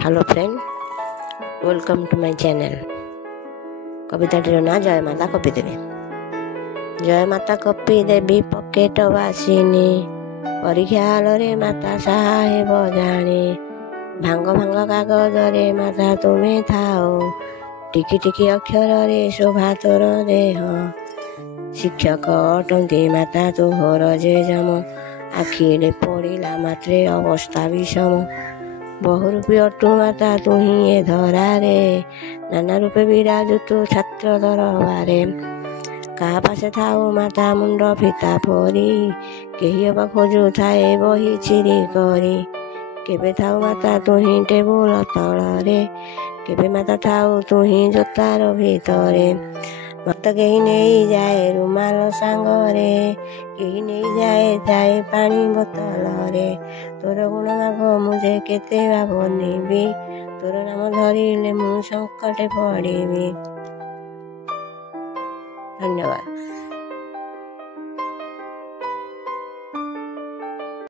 Hello friend, welcome to my channel. कविताटीर ना जय माता कपि देवी। जय माता कपि देवी पकेट बासिनी, परीक्षा हल रे माता साहेब जाने। भांग भांग कागज रे माता तुम्हें थाओ, टिकी टिकी अक्षर रे शोभा तोर देह। शिक्षक अटंती माता तोहर जे जम, आखिरे पड़िला मात्रे अवस्था विषम। बहुरूपी अटु माता तुही ए धरारे, नाना रूपे विराजु तु छात्र दरबारे। काहा पासे थाऊ माता मुंड फिता परी, केही अबा खोजु थाए बही चिरी करी। केबे थाऊ माता तुही टेबुल तलरे, केबे माता थाऊ तुही जोतार भितरे। मत केही नहीं जाए रुमाल सांगरे, केही नहीं जाए थाए पानी बोतल रे। तोर गुण माग मुझे केते बनिबी, तोर नाम धरिले मु संकटे पड़िबी। धन्यवाद।